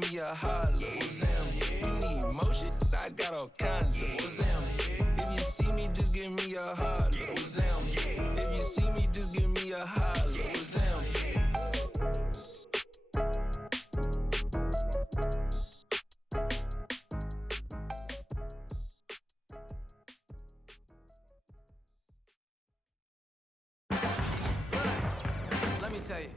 give me a holler. You need motion, I got all kinds of. If you see me, just give me a holler. If you see me, just give me a holler. Let me tell you.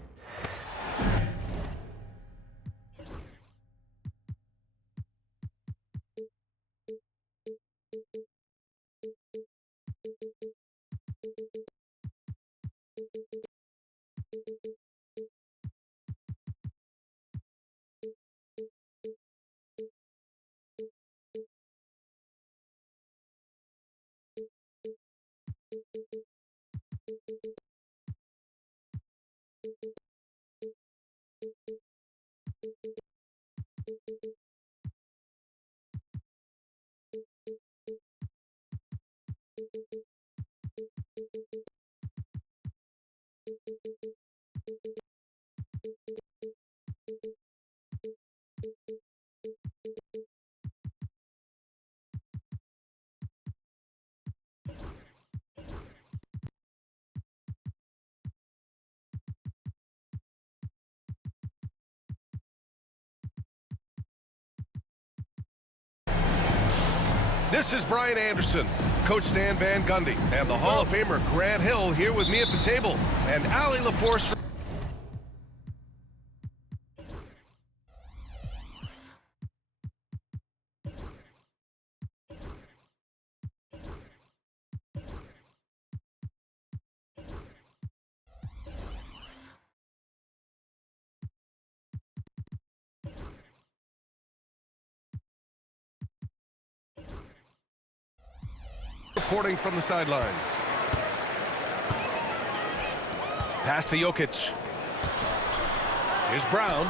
This is Brian Anderson, Coach Stan Van Gundy, and the Hall of Famer Grant Hill here with me at the table, and Allie LaForce. Reporting from the sidelines. Pass to Jokic. Here's Brown.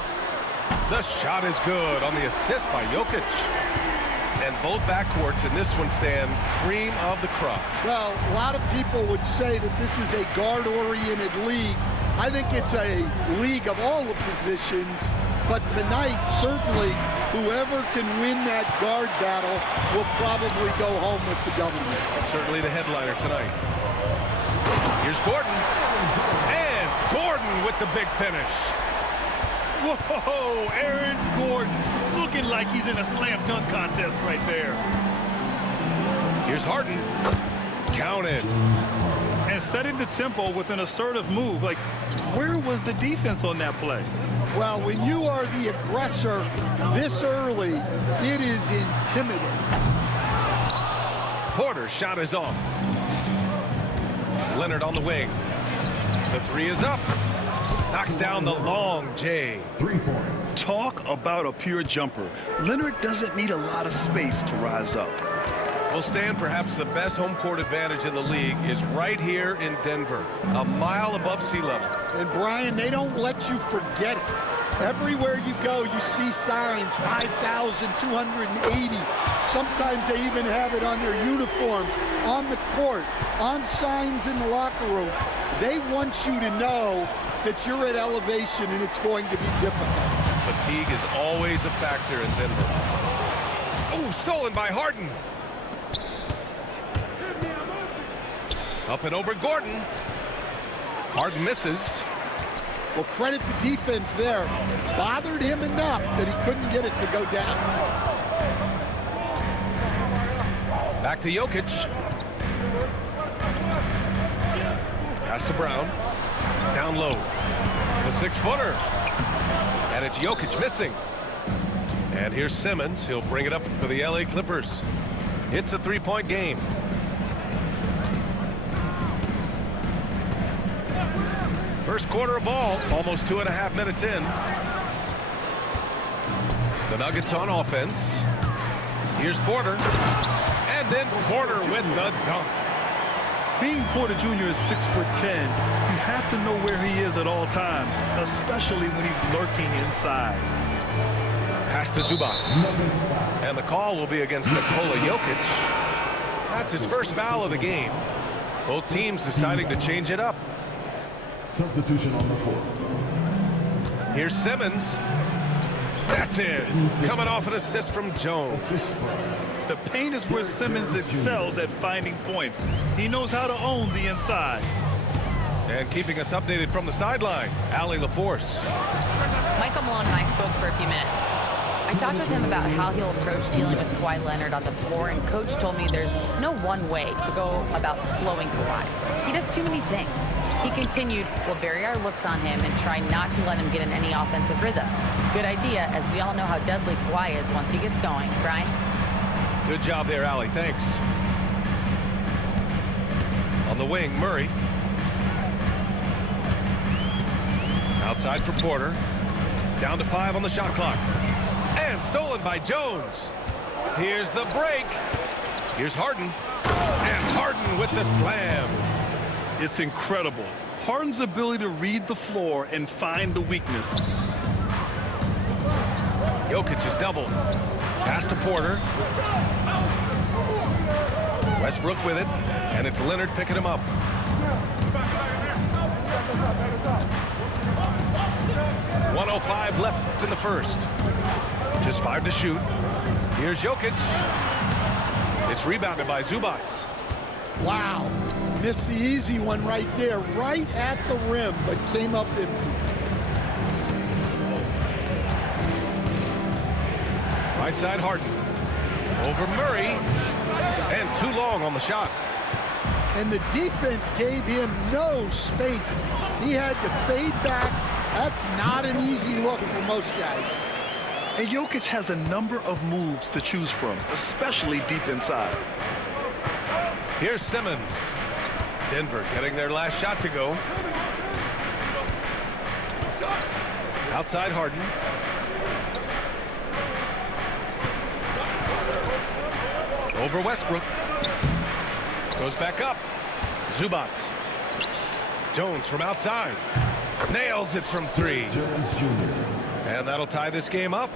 The shot is good on the assist by Jokic. And both backcourts in this one stand cream of the crop. Well, a lot of people would say that this is a guard-oriented league. I think it's a league of all the positions, but tonight, certainly, whoever can win that guard battle will probably go home with the W. Certainly the headliner tonight. Here's Gordon. And Gordon with the big finish. Whoa, Aaron Gordon looking like he's in a slam dunk contest right there. Here's Harden. Counted. And setting the tempo with an assertive move. Like, where was the defense on that play? Well, when you are the aggressor this early, it is intimidating. Porter's shot is off. Leonard on the wing. The three is up. Knocks down the long J. 3 points. Talk about a pure jumper. Leonard doesn't need a lot of space to rise up. Well, Stan, perhaps the best home court advantage in the league is right here in Denver, a mile above sea level. And Brian, they don't let you forget it. Everywhere you go, you see signs, 5,280. Sometimes they even have it on their uniforms, on the court, on signs in the locker room. They want you to know that you're at elevation and it's going to be difficult. Fatigue is always a factor in Denver. Oh, stolen by Harden. Up and over Gordon. Harden misses. Well, credit the defense there. Bothered him enough that he couldn't get it to go down. Back to Jokic. Pass to Brown. Down low. The 6-footer. And it's Jokic missing. And here's Simmons. He'll bring it up for the LA Clippers. It's a 3-point game. First quarter of ball, almost 2.5 minutes in. The Nuggets on offense. Here's Porter. And then Porter with the dunk. Being Porter Jr. is 6'10", you have to know where he is at all times, especially when he's lurking inside. Pass to Zubac. And the call will be against Nikola Jokic. That's his first foul of the game. Both teams deciding to change it up. Substitution on the court. Here's Simmons. That's in. Coming off an assist from Jones. The paint is where Simmons excels at finding points. He knows how to own the inside. And keeping us updated from the sideline, Allie LaForce. Michael Malone and I spoke for a few minutes. I talked with him about how he'll approach dealing with Kawhi Leonard on the floor, and Coach told me there's no one way to go about slowing Kawhi. He does too many things. He continued, we'll vary our looks on him and try not to let him get in any offensive rhythm. Good idea, as we all know how deadly Kawhi is once he gets going. Brian? Good job there, Allie. Thanks. On the wing, Murray. Outside for Porter. Down to 5 on the shot clock. And stolen by Jones. Here's the break. Here's Harden. And Harden with the slam. It's incredible. Harden's ability to read the floor and find the weakness. Jokic is doubled. Pass to Porter. Westbrook with it. And it's Leonard picking him up. .105 left in the first. Just 5 to shoot. Here's Jokic. It's rebounded by Zubac. Wow. Missed the easy one right there, right at the rim, but came up empty. Right side Harden. Over Murray. And too long on the shot. And the defense gave him no space. He had to fade back. That's not an easy look for most guys. And Jokic has a number of moves to choose from, especially deep inside. Here's Simmons. Denver getting their last shot to go. Outside Harden. Over Westbrook. Goes back up. Zubac. Jones from outside. Nails it from 3. And that'll tie this game up.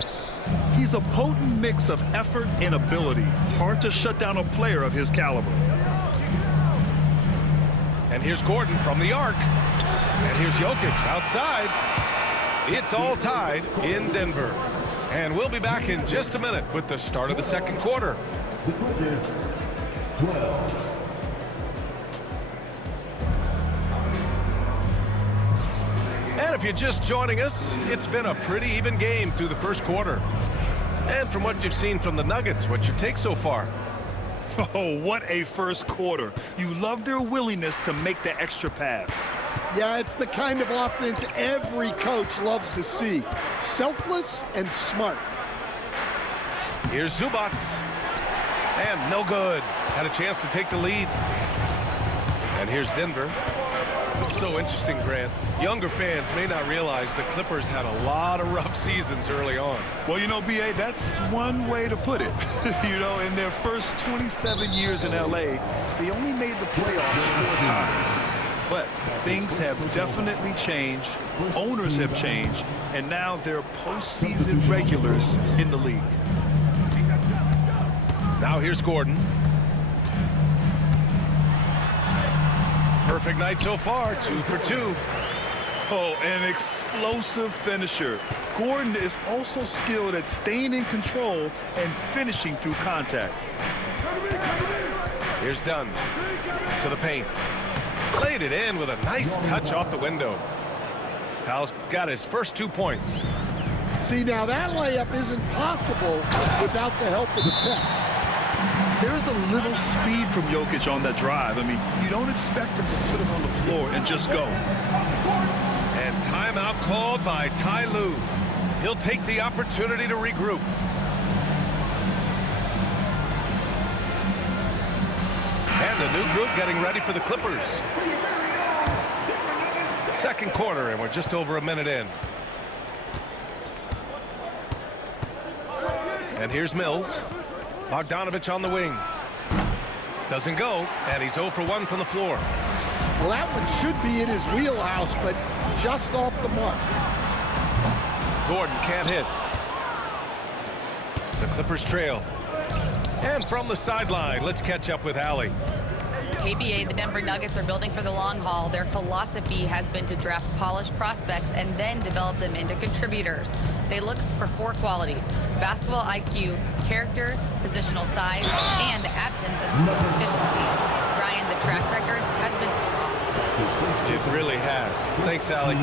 He's a potent mix of effort and ability. Hard to shut down a player of his caliber. And here's Gordon from the arc. And here's Jokic outside. It's all tied in Denver. And we'll be back in just a minute with the start of the second quarter. The Clippers, 12. And if you're just joining us, it's been a pretty even game through the first quarter. And from what you've seen from the Nuggets, what's your take so far? Oh, what a first quarter. You love their willingness to make the extra pass. Yeah, it's the kind of offense every coach loves to see. Selfless and smart. Here's Zubac. And no good. Had a chance to take the lead. And here's Denver. It's so interesting, Grant. Younger fans may not realize the Clippers had a lot of rough seasons early on. Well, you know, B.A., that's one way to put it. You know, in their first 27 years in L.A., they only made the playoffs 4 times. But things have definitely changed. Owners have changed. And now they're postseason regulars in the league. Now here's Gordon. Perfect night so far, 2 for 2. Oh, an explosive finisher. Gordon is also skilled at staying in control and finishing through contact. Here's Dunn to the paint. Played it in with a nice touch off the window. Powell's got his first 2 points. See, now that layup isn't possible without the help of the pep. There's a little speed from Jokic on that drive. I mean, you don't expect him to put him on the floor and just go. And timeout called by Ty Lue. He'll take the opportunity to regroup. And the new group getting ready for the Clippers. Second quarter, and we're just over a minute in. And here's Mills. Bogdanovich on the wing. Doesn't go, and he's 0 for 1 from the floor. Well, that one should be in his wheelhouse, but just off the mark. Gordon can't hit. The Clippers trail. And from the sideline, let's catch up with Allie. KBA, the Denver Nuggets are building for the long haul. Their philosophy has been to draft polished prospects and then develop them into contributors. They look for 4 qualities: basketball IQ, character, positional size, and the absence of skill deficiencies. Ryan, the track record has been strong. It really has. Thanks, Allie.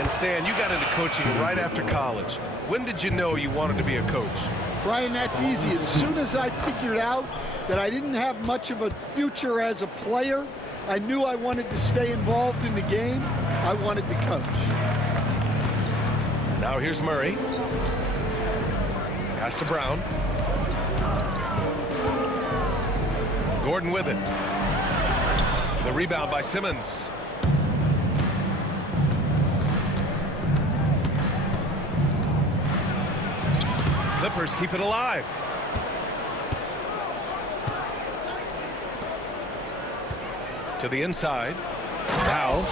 And Stan, you got into coaching right after college. When did you know you wanted to be a coach? Brian, that's easy. As soon as I figured out that I didn't have much of a future as a player, I knew I wanted to stay involved in the game. I wanted to coach. Now here's Murray. Pass to Brown. Gordon with it. The rebound by Simmons. Clippers keep it alive. To the inside. Powell.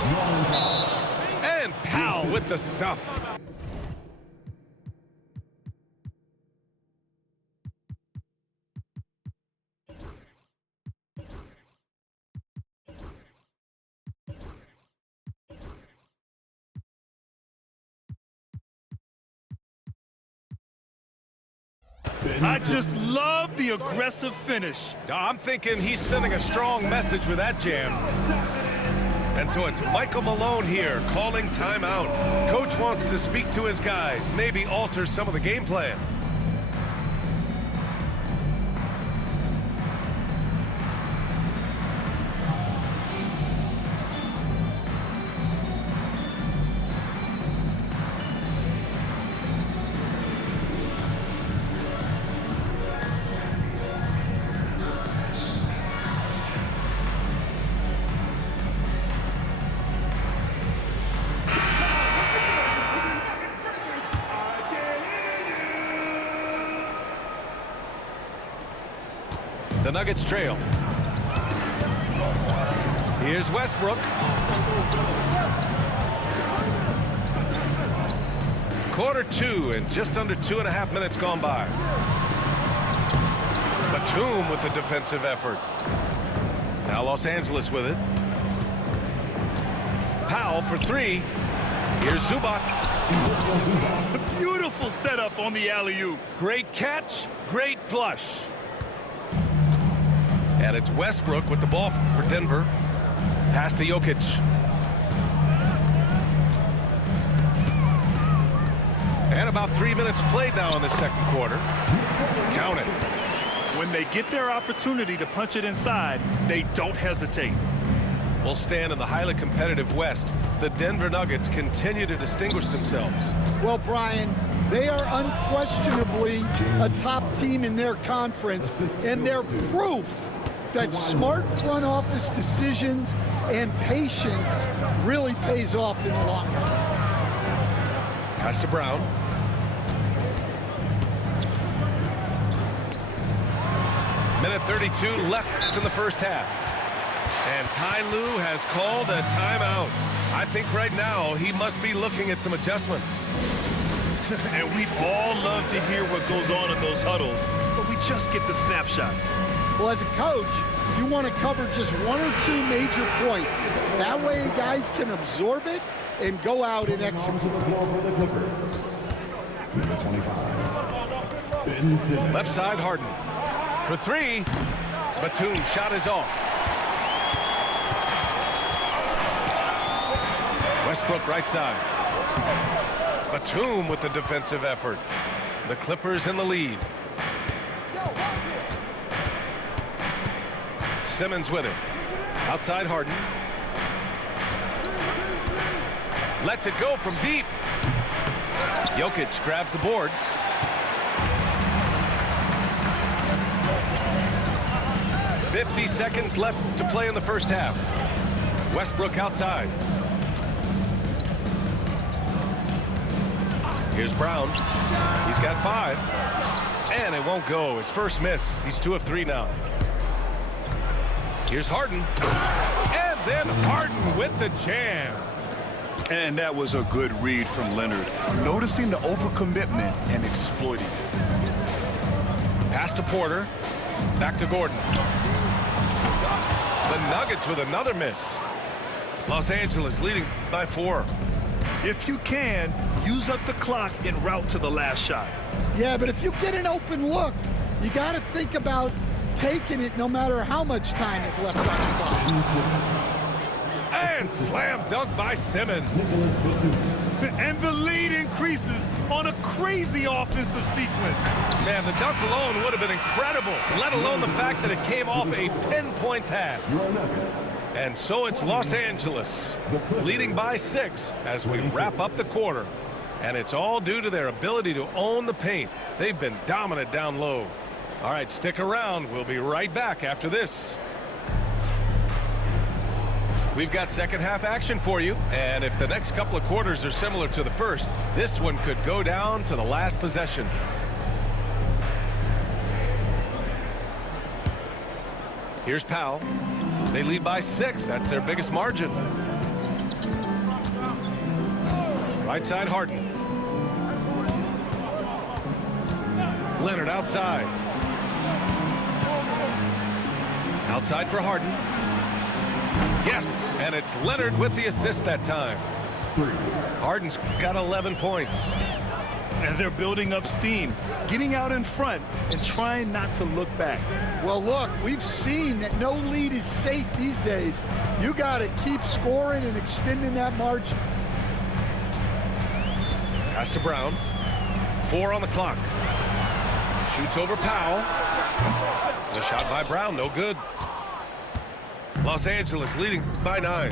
And Powell with the stuff. I just love the aggressive finish. I'm thinking he's sending a strong message with that jam. And so it's Michael Malone here calling timeout. Coach wants to speak to his guys, maybe alter some of the game plan. The Nuggets trail. Here's Westbrook. Quarter 2 and just under 2.5 minutes gone by. Batum with the defensive effort. Now Los Angeles with it. Powell for 3. Here's Zubac. Beautiful setup on the alley-oop. Great catch, great flush. And it's Westbrook with the ball for Denver. Pass to Jokic. And about 3 minutes played now in the second quarter. Count it. When they get their opportunity to punch it inside, they don't hesitate. Will stand in the highly competitive West. The Denver Nuggets continue to distinguish themselves. Well, Brian, they are unquestionably a top team in their conference, and they're proof that smart front office decisions and patience really pays off in the long run. Pass to Brown. Minute 32 left in the first half. And Ty Lue has called a timeout. I think right now he must be looking at some adjustments. And we'd all love to hear what goes on in those huddles, but we just get the snapshots. Well, as a coach, you want to cover just 1 or 2 major points. That way guys can absorb it and go out and execute. Left side, Harden. For 3. Batum shot is off. Westbrook right side. Batum with the defensive effort. The Clippers in the lead. Simmons with it. Outside Harden. Lets it go from deep. Jokic grabs the board. .50 seconds left to play in the first half. Westbrook outside. Here's Brown. He's got 5. And it won't go. His first miss. He's 2 of 3 now. Here's Harden. And then Harden with the jam. And that was a good read from Leonard. Noticing the overcommitment and exploiting it. Pass to Porter. Back to Gordon. The Nuggets with another miss. Los Angeles leading by 4. If you can, use up the clock en route to the last shot. Yeah, but if you get an open look, you got to think about taking it no matter how much time is left on the clock. And slam dunk by Simmons. And the lead increases on a crazy offensive sequence. Man, the dunk alone would have been incredible, let alone the fact that it came off a pinpoint pass. And so it's Los Angeles leading by 6 as we wrap up the quarter. And it's all due to their ability to own the paint. They've been dominant down low. All right, stick around. We'll be right back after this. We've got second half action for you, and if the next couple of quarters are similar to the first, this one could go down to the last possession. Here's Powell. They lead by 6. That's their biggest margin. Right side, Harden. Leonard outside. Outside for Harden. Yes, and it's Leonard with the assist that time. Harden's got 11 points. And they're building up steam, getting out in front and trying not to look back. Well, look, we've seen that no lead is safe these days. You got to keep scoring and extending that margin. Pass to Brown. 4 on the clock. Shoots over Powell. The shot by Brown, no good. Los Angeles leading by 9.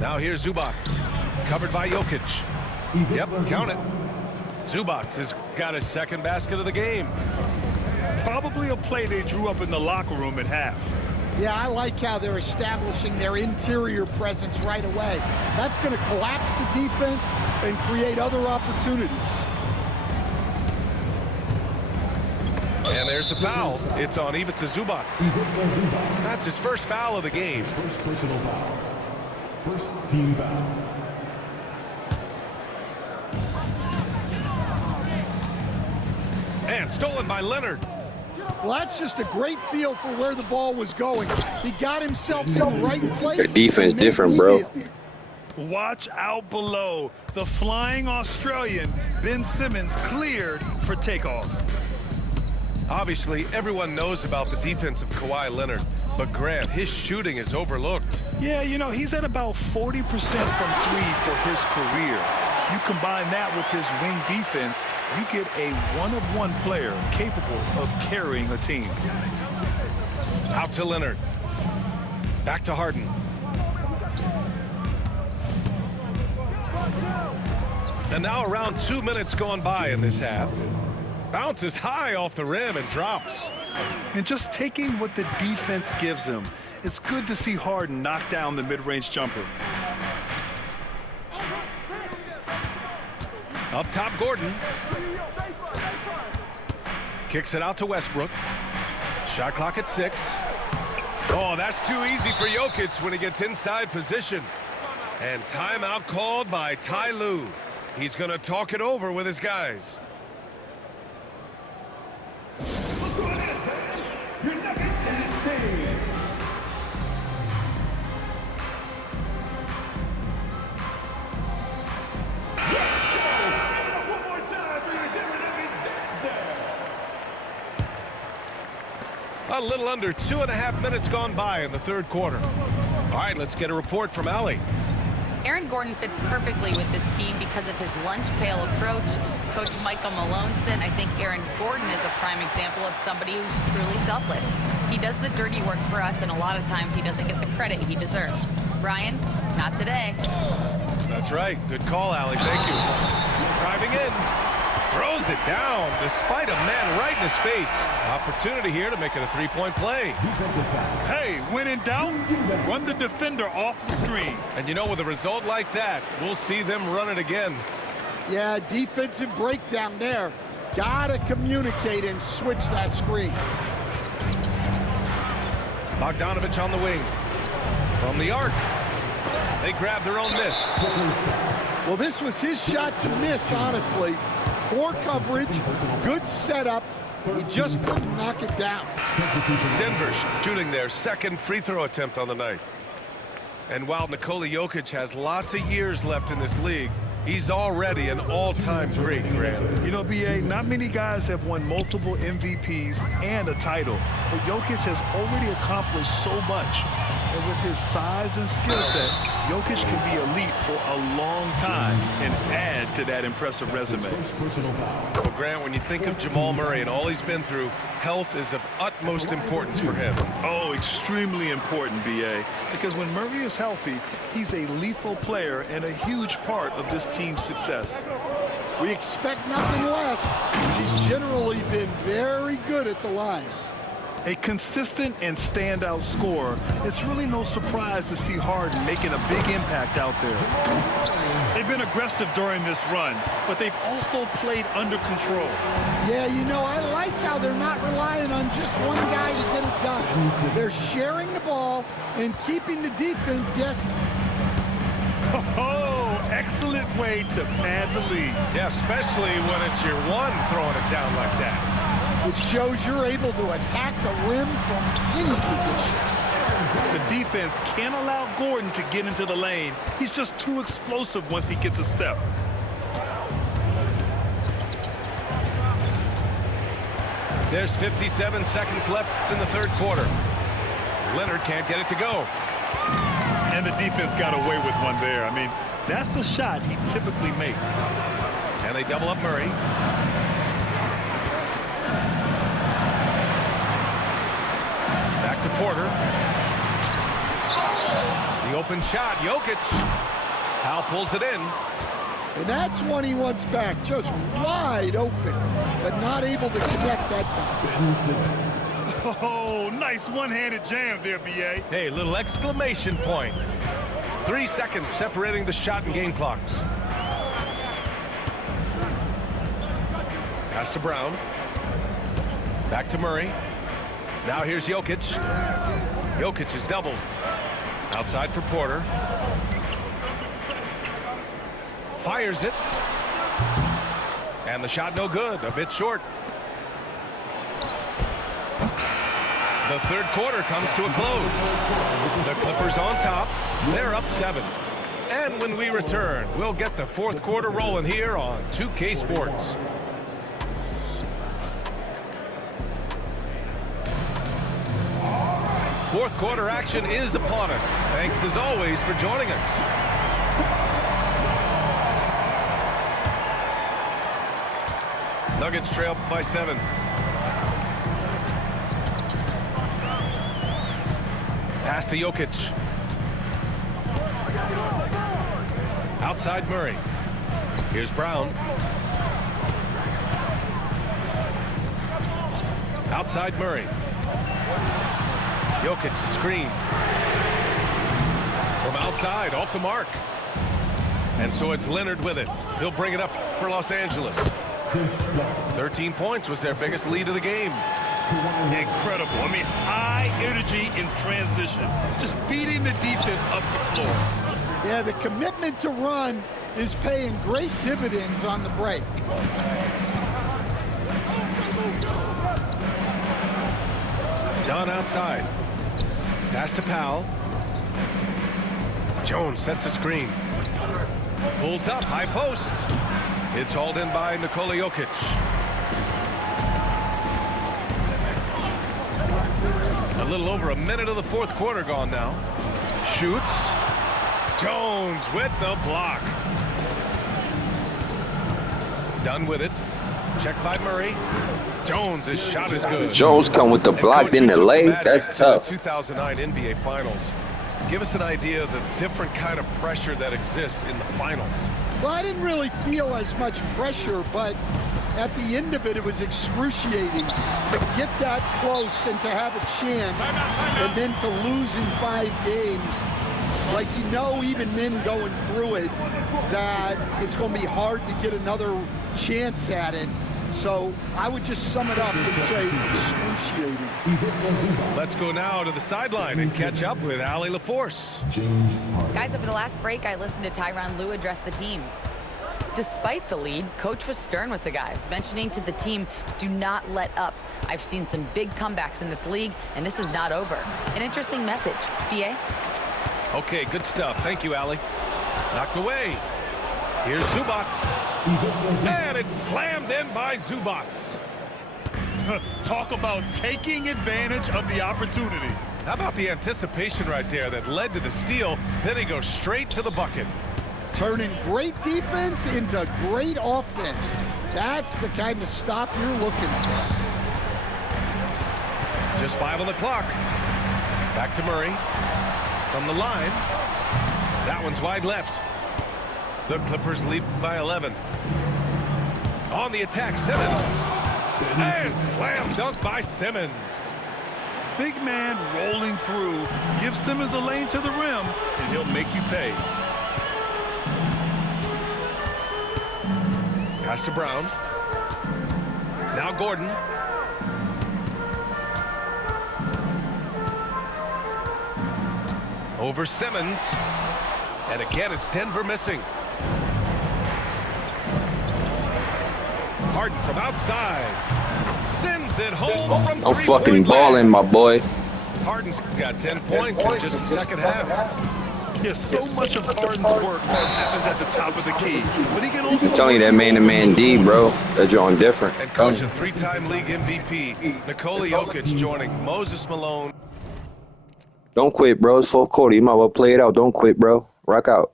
Now here's Zubac. Covered by Jokic. Yep, count it. Zubac has got his second basket of the game. Probably a play they drew up in the locker room at half. Yeah, I like how they're establishing their interior presence right away. That's going to collapse the defense and create other opportunities. And there's the foul. It's on Ivica Zubac. That's his first foul of the game. First personal foul. First team foul. And stolen by Leonard. Well, that's just a great feel for where the ball was going. He got himself in the right place. Their defense different, bro. Watch out below. The flying Australian, Ben Simmons, cleared for takeoff. Obviously, everyone knows about the defense of Kawhi Leonard, but Grant, his shooting is overlooked. Yeah, you know, he's at about 40% from 3 for his career. You combine that with his wing defense, you get a one-of-one player capable of carrying a team. Out to Leonard. Back to Harden. And now around 2 minutes gone by in this half. Bounces high off the rim and drops. And just taking what the defense gives him, it's good to see Harden knock down the mid-range jumper. Up top, Gordon. Kicks it out to Westbrook. Shot clock at 6. Oh, that's too easy for Jokic when he gets inside position. And timeout called by Ty Lue. He's going to talk it over with his guys. A little under 2.5 minutes gone by in the third quarter. All right, let's get a report from Allie. Aaron Gordon fits perfectly with this team because of his lunch pail approach. Coach Michael Malone said, I think Aaron Gordon is a prime example of somebody who's truly selfless. He does the dirty work for us, and a lot of times he doesn't get the credit he deserves. Brian, not today. That's right. Good call, Allie. Thank you. Driving in. Throws it down despite a man right in his face. Opportunity here to make it a three-point play. Hey, when in doubt, run the defender off the screen. And you know, with a result like that, we'll see them run it again. Yeah, defensive breakdown there. Gotta communicate and switch that screen. Bogdanovich on the wing. From the arc. They grab their own miss. Well, this was his shot to miss, honestly. Poor coverage, good setup, He just couldn't knock it down. Denver shooting their second free throw attempt on the night. And while Nikola Jokic has lots of years left in this league, he's already an all-time great, Grant. You know, B.A., not many guys have won multiple MVPs and a title, but Jokic has already accomplished so much. And with his size and skill set, Jokic can be elite for a long time and add to that impressive resume. Well, Grant, when you think of Jamal Murray and all he's been through, health is of utmost importance for him. Oh, extremely important, B.A., because when Murray is healthy, he's a lethal player and a huge part of this team's success. We expect nothing less. He's generally been very good at the line. A consistent and standout scorer, it's really no surprise to see Harden making a big impact out there. They've been aggressive during this run, but they've also played under control. Yeah, you know, I like how they're not relying on just one guy to get it done. They're sharing the ball and keeping the defense guessing. Oh, excellent way to pad the lead. Yeah, especially when it's your one throwing it down like that. It shows you're able to attack the rim from any position. The defense can't allow Gordon to get into the lane. He's just too explosive once he gets a step. There's 57 seconds left in the third quarter. Leonard can't get it to go. And the defense got away with one there. I mean, that's a shot he typically makes. And they double up Murray. Back to Porter. The open shot, Jokic. Powell pulls it in. And that's one he wants back, just wide open, but not able to connect that time. Oh, nice one-handed jam there, B.A. Hey, little exclamation point. 3 seconds separating the shot and game clocks. Pass to Brown. Back to Murray. Now here's Jokic. Jokic is doubled. Outside for Porter. Fires it. And the shot no good, a bit short. The third quarter comes to a close. The Clippers on top. They're up 7. And when we return, we'll get the fourth quarter rolling here on 2K Sports. Fourth quarter action is upon us. Thanks as always for joining us. Nuggets trail by 7. Pass to Jokic. Outside Murray. Here's Brown. Outside Murray. Jokic the screen. From outside, off the mark. And so it's Leonard with it. He'll bring it up for Los Angeles. 13 points was their biggest lead of the game. Incredible. I mean, high energy in transition. Just beating the defense up the floor. Yeah, the commitment to run is paying great dividends on the break. Dunn outside. Pass to Powell. Jones sets a screen. Pulls up, high post. It's hauled in by Nikola Jokic. A little over a minute of the fourth quarter gone now. Shoots. Jones with the block. Done with it. Checked by Murray. Jones, his shot is good. Jones come with the block in the lane. That's tough. 2009 NBA Finals. Give us an idea of the different kind of pressure that exists in the finals. Well, I didn't really feel as much pressure, but at the end of it, it was excruciating to get that close and to have a chance, and then to lose in 5 games. Like, you know, even then going through it, that it's going to be hard to get another chance at it. So I would just sum it up and say excruciating. Let's go now to the sideline and catch up with Allie LaForce. Guys, over the last break, I listened to Tyronn Lue address the team. Despite the lead, Coach was stern with the guys, mentioning to the team, do not let up. I've seen some big comebacks in this league, and this is not over. An interesting message. BA? Okay, good stuff. Thank you, Allie. Knocked away. Here's Zubats. And it's slammed in by Zubats. Talk about taking advantage of the opportunity. How about the anticipation right there that led to the steal? Then he goes straight to the bucket. Turning great defense into great offense. That's the kind of stop you're looking for. Just 5 on the clock. Back to Murray. From the line. That one's wide left. The Clippers lead by 11. On the attack, Simmons. And slam dunk by Simmons. Big man rolling through. Give Simmons a lane to the rim, and he'll make you pay. Pass to Brown. Now Gordon. Over Simmons. And again, it's Denver missing. Harden from outside. Sends it home from I'm fucking balling, my boy. Harden's got 10 points in just the second half. Yes, so much of Harden's work happens at the top of the key. But he can also... I'm telling you, that man-to-man D, bro. That drawing different. And coach, a 3-time league MVP, Nikola Jokic joining Moses Malone. Don't quit, bro. It's fourth quarter. You might well play it out. Don't quit, bro. Rock out.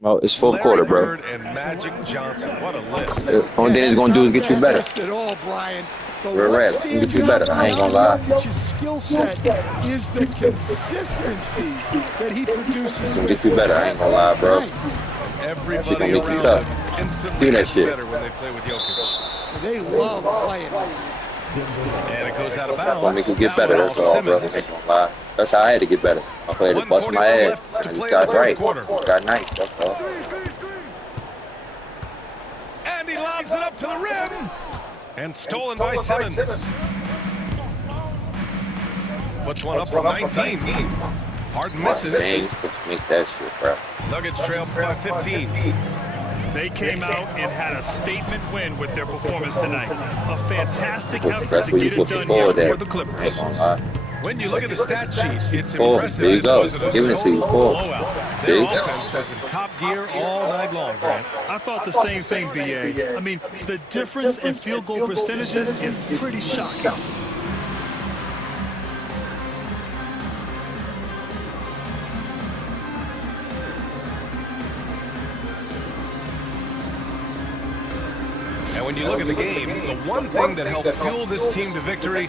Well, it's fourth quarter, bro. Bird and Magic Johnson. What a list. The only thing it's going to do is get you better. At all, Brian. But We're what red. stands Get you better. out I ain't gonna about lie. Jokic's skill set is the consistency that he produces. It's going to get you better. I ain't going to lie, bro. Right. Everybody Shit gonna make you around tough. them instantly Do that gets shit. better when they play with Jokic. They love playing with him. And it goes out of It's going to bounds. make you get That better. one That's off all, bro. I Simmons. ain't going to lie. That's how I had to get better. I played to bust my 1:41 ass. left to I play just in got the fourth right. quarter. Got nice. That's all. And he lobs it up to the rim. And stolen by Simmons. Puts one up from 19. Harden misses. Dang, make that shit, bro. Nuggets trail by 15. They came out and had a statement win with their performance tonight. A fantastic effort That's to what get you it done looking here for there. for the I Clippers. ain't gonna lie. When you look at the stat sheet, it's Pull. impressive. There you This go. wasn't a Giving it to you. total Pull. blowout. See? Their offense was in top gear all night long, Grant. I thought the same thing, BA. I mean, the difference in field goal percentages is pretty shocking. And when you look at the game, the one thing that helped fuel this team to victory